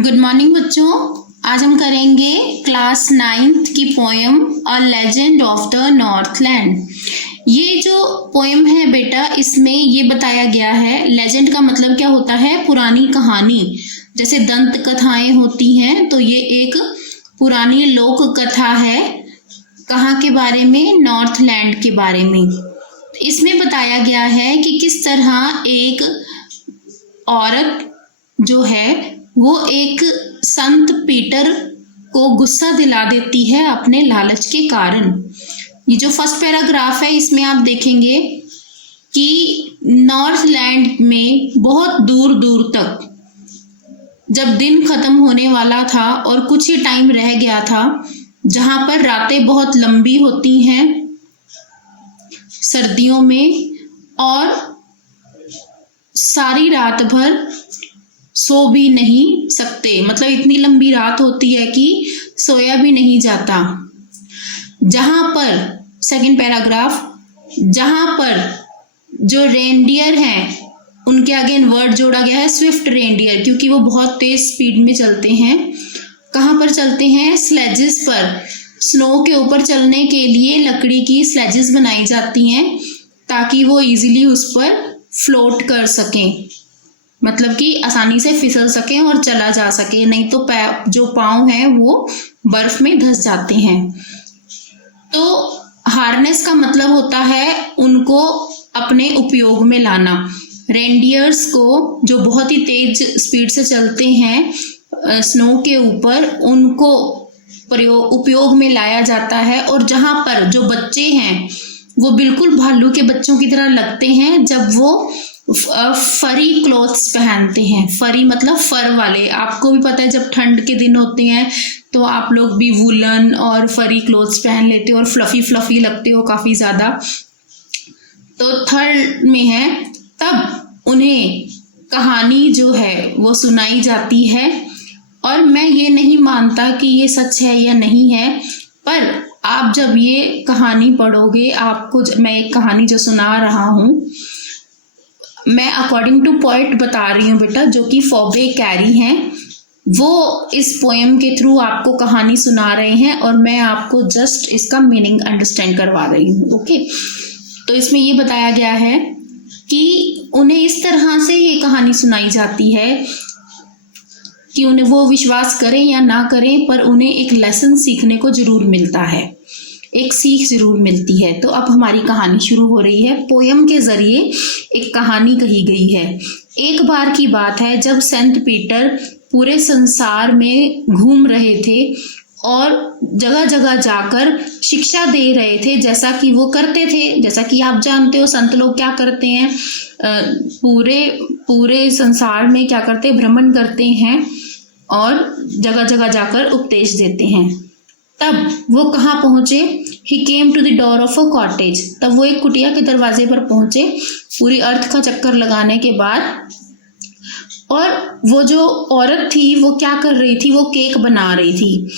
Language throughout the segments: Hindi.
गुड मॉर्निंग बच्चों। आज हम करेंगे क्लास 9th की poem a legend of the Northland. ये जो पोएम है बेटा, इसमें ये बताया गया है, लेजेंड का मतलब क्या होता है? पुरानी कहानी। जैसे दंत कथाएं होती हैं, तो ये एक पुरानी लोक कथा है। कहाँ के बारे में? नॉर्थलैंड के बारे में। इसमें बताया गया है कि किस तरह एक औरत जो है वो एक संत पीटर को गुस्सा दिला देती है अपने लालच के कारण। ये जो फर्स्ट पैराग्राफ है, इसमें आप देखेंगे कि नॉर्थलैंड में बहुत दूर दूर तक जब दिन खत्म होने वाला था और कुछ ही टाइम रह गया था, जहां पर रातें बहुत लंबी होती हैं सर्दियों में, और सारी रात भर सो भी नहीं सकते, मतलब इतनी लंबी रात होती है कि सोया भी नहीं जाता। जहां पर सेकंड पैराग्राफ, जहां पर जो रेनडियर हैं उनके अगेन वर्ड जोड़ा गया है स्विफ्ट रेनडियर, क्योंकि वो बहुत तेज स्पीड में चलते हैं। कहाँ पर चलते हैं? स्लेजेस पर। स्नो के ऊपर चलने के लिए लकड़ी की स्लेजेस बनाई जाती हैं ताकि वो इजीली उस पर फ्लोट कर सकें, मतलब कि आसानी से फिसल सके और चला जा सके, नहीं तो जो पाँव हैं वो बर्फ में धंस जाते हैं। तो हार्नेस का मतलब होता है उनको अपने उपयोग में लाना। रेनडियर्स को, जो बहुत ही तेज स्पीड से चलते हैं स्नो के ऊपर, उनको उपयोग में लाया जाता है। और जहाँ पर जो बच्चे हैं वो बिल्कुल भालू के बच्चों की तरह लगते हैं जब वो फरी क्लोथ्स पहनते हैं। फरी मतलब फर वाले। आपको भी पता है जब ठंड के दिन होते हैं तो आप लोग भी वुलन और फरी क्लोथ्स पहन लेते हो और फ्लफी फ्लफी लगते हो काफ़ी ज़्यादा। तो थर्ड में है, तब उन्हें कहानी जो है वो सुनाई जाती है। और मैं ये नहीं मानता कि ये सच है या नहीं है, पर आप जब ये कहानी पढ़ोगे, आपको मैं एक कहानी जो सुना रहा हूँ, मैं अकॉर्डिंग टू पोएट बता रही हूँ बेटा, जो कि फॉबे कैरी हैं, वो इस पोएम के थ्रू आपको कहानी सुना रहे हैं और मैं आपको जस्ट इसका मीनिंग अंडरस्टैंड करवा रही हूँ। ओके, तो इसमें ये बताया गया है कि उन्हें इस तरह से ये कहानी सुनाई जाती है कि उन्हें वो विश्वास करें या ना करें, पर उन्हें एक लेसन सीखने को जरूर मिलता है, एक सीख जरूर मिलती है। तो अब हमारी कहानी शुरू हो रही है। पोयम के जरिए एक कहानी कही गई है। एक बार की बात है जब संत पीटर पूरे संसार में घूम रहे थे और जगह जगह जाकर शिक्षा दे रहे थे, जैसा कि वो करते थे। जैसा कि आप जानते हो संत लोग क्या करते हैं, पूरे संसार में क्या करते हैं? भ्रमण करते हैं और जगह जगह जाकर उपदेश देते हैं। तब वो कहाँ पहुंचे? He came to the door of a cottage. तब वो एक कुटिया के दरवाजे पर पहुंचे पूरी अर्थ का चक्कर लगाने के बाद। और वो जो औरत थी वो क्या कर रही थी? वो केक बना रही थी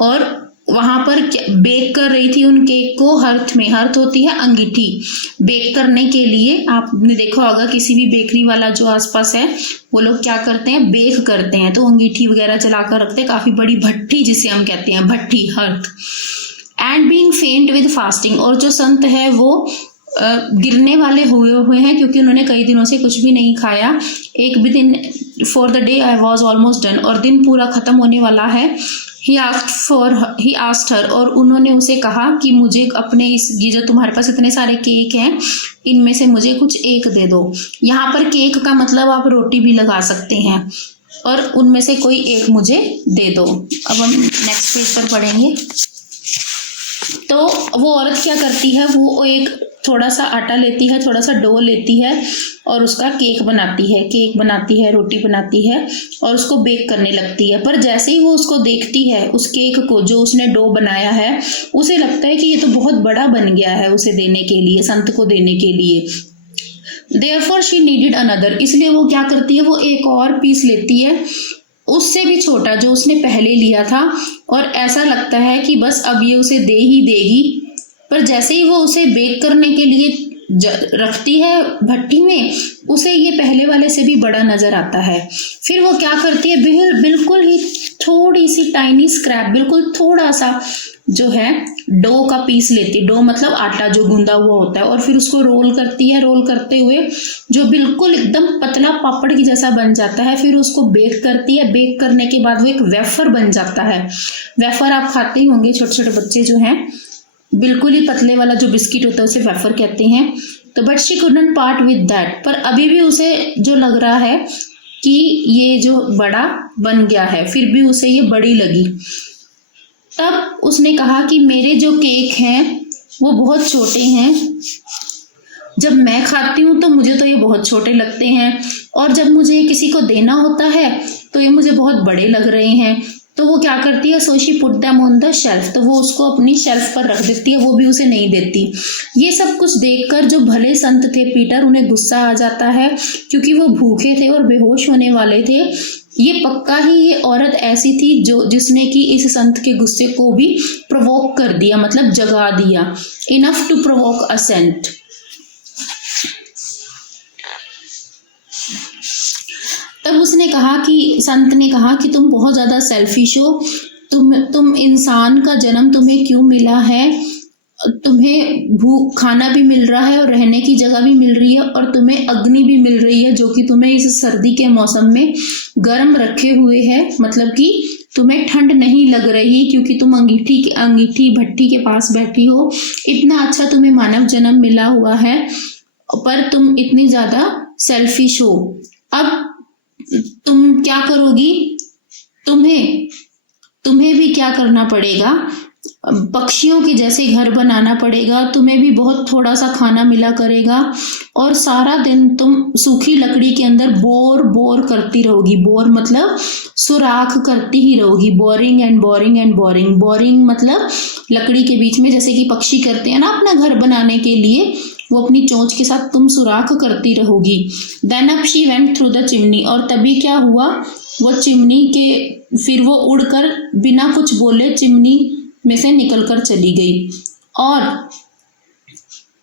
और वहां पर बेक कर रही थी उन केक को हर्थ में। हर्थ होती है अंगीठी। बेक करने के लिए आपने देखा होगा किसी भी बेकरी वाला जो आसपास है, वो लोग क्या करते हैं? बेक करते हैं, तो अंगीठी वगैरह जलाकर रखते हैं, काफी बड़ी भट्ठी जिसे हम कहते हैं, भट्ठी, हर्थ। एंड बीइंग फेंट विद फास्टिंग। और जो संत है वो गिरने वाले हुए हैं क्योंकि उन्होंने कई दिनों से कुछ भी नहीं खाया। एक भी दिन, for the day I was almost done, और दिन पूरा खत्म होने वाला है। ही आस्क्ड हर, और उन्होंने उसे कहा कि मुझे अपने ये जो तुम्हारे पास इतने सारे केक हैं, इनमें से मुझे कुछ एक दे दो। यहाँ पर केक का मतलब आप रोटी भी लगा सकते हैं, और उनमें से कोई एक मुझे दे दो। अब हम नेक्स्ट पेज पर पढ़ेंगे। तो वो औरत क्या करती है? वो एक थोड़ा सा आटा लेती है, थोड़ा सा डो लेती है और उसका केक बनाती है। केक बनाती है, रोटी बनाती है और उसको बेक करने लगती है। पर जैसे ही वो उसको देखती है, उस केक को जो उसने डो बनाया है, उसे लगता है कि ये तो बहुत बड़ा बन गया है उसे देने के लिए, संत को देने के लिए। Therefore she needed another, इसलिए वो क्या करती है? वो एक और पीस लेती है, उससे भी छोटा जो उसने पहले लिया था, और ऐसा लगता है कि बस अब ये उसे दे ही देगी। पर जैसे ही वो उसे बेक करने के लिए रखती है भट्टी में, उसे ये पहले वाले से भी बड़ा नजर आता है। फिर वो क्या करती है, बिल्कुल ही थोड़ी सी टाइनी स्क्रैप, बिल्कुल थोड़ा सा जो है डो का पीस लेती है। डो मतलब आटा जो गूंदा हुआ होता है, और फिर उसको रोल करती है। रोल करते हुए जो बिल्कुल एकदम पतला पापड़ की जैसा बन जाता है, फिर उसको बेक करती है। बेक करने के बाद वो एक वेफर बन जाता है। वेफर आप खाते ही होंगे, छोटे छोटे बच्चे जो हैं, बिल्कुल ही पतले वाला जो बिस्किट होता है उसे वेफर कहते हैं। तो but she couldn't part with that, पर अभी भी उसे जो लग रहा है कि ये जो बड़ा बन गया है, फिर भी उसे ये बड़ी लगी। तब उसने कहा कि मेरे जो केक हैं वो बहुत छोटे हैं, जब मैं खाती हूँ तो मुझे तो ये बहुत छोटे लगते हैं, और जब मुझे किसी को देना होता है तो ये मुझे बहुत बड़े लग रहे हैं। तो वो क्या करती है, so she put them on the shelf, तो वो उसको अपनी शेल्फ पर रख देती है, वो भी उसे नहीं देती। ये सब कुछ देखकर जो भले संत थे पीटर, उन्हें गुस्सा आ जाता है, क्योंकि वो भूखे थे और बेहोश होने वाले थे। ये पक्का ही ये औरत ऐसी थी जिसने कि इस संत के गुस्से को भी प्रोवोक कर दिया, मतलब जगा दिया, enough to provoke a saint. तब उसने कहा कि संत ने कहा कि तुम बहुत ज्यादा सेल्फिश हो, तुम इंसान का जन्म तुम्हें क्यों मिला है, तुम्हें भूख खाना भी मिल रहा है और रहने की जगह भी मिल रही है, और तुम्हें अग्नि भी मिल रही है जो कि तुम्हें इस सर्दी के मौसम में गर्म रखे हुए है, मतलब कि तुम्हें ठंड नहीं लग रही क्योंकि तुम अंगीठी भट्टी के पास बैठी हो। इतना अच्छा तुम्हें मानव जन्म मिला हुआ है, पर तुम इतनी ज्यादा सेल्फिश हो। अब तुम क्या करोगी, तुम्हें भी क्या करना पड़ेगा, पक्षियों के जैसे घर बनाना पड़ेगा, तुम्हें भी बहुत थोड़ा सा खाना मिला करेगा, और सारा दिन तुम सूखी लकड़ी के अंदर बोर करती रहोगी। बोर मतलब सुराख करती ही रहोगी, boring and boring and boring. Boring मतलब लकड़ी के बीच में, जैसे कि पक्षी करते हैं ना अपना घर बनाने के लिए, वो अपनी चोंच के साथ तुम सुराख करती रहोगी। Then up she went through the chimney, और तभी क्या हुआ, वो चिमनी के फिर वो उड़कर बिना कुछ बोले चिमनी में से निकलकर चली गई, और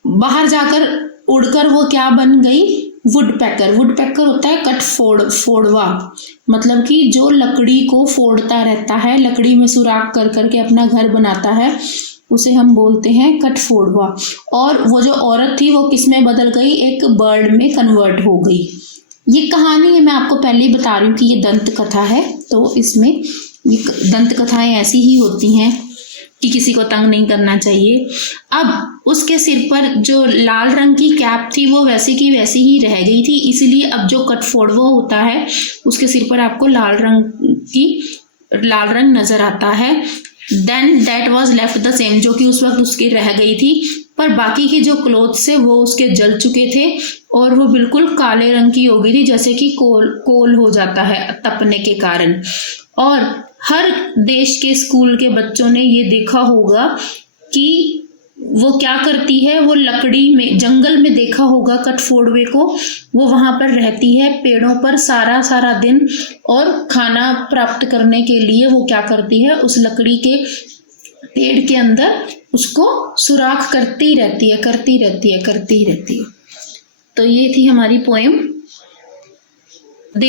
बाहर जाकर उड़कर वो क्या बन गई, वुडपेकर। वुडपेकर होता है फोड़वा, मतलब कि जो लकड़ी को फोड़ता रहता है, लकड़ी में सुराख कर करके अपना घर बनाता है, उसे हम बोलते हैं कटफोड़वा। और वो जो औरत थी वो किस में बदल गई, एक बर्ड में कन्वर्ट हो गई। ये कहानी है, मैं आपको पहले ही बता रही हूँ कि ये दंत कथा है, तो इसमें ये दंत कथाएं ऐसी ही होती हैं कि किसी को तंग नहीं करना चाहिए। अब उसके सिर पर जो लाल रंग की कैप थी वो वैसी की वैसी ही रह गई थी, इसलिए अब जो कटफोड़वा होता है उसके सिर पर आपको लाल रंग नजर आता है। Then that was left the same, जो कि उस वक्त उसकी रह गई थी, पर बाकी के जो क्लोथ्स है वो उसके जल चुके थे और वो बिल्कुल काले रंग की हो गई थी, जैसे कि कोल हो जाता है तपने के कारण। और हर देश के स्कूल के बच्चों ने ये देखा होगा कि वो क्या करती है, वो लकड़ी में जंगल में देखा होगा कटफोड़वे को, वो वहां पर रहती है पेड़ों पर सारा दिन, और खाना प्राप्त करने के लिए वो क्या करती है, उस लकड़ी के पेड़ के अंदर उसको सुराख करती रहती है। तो ये थी हमारी पोएम।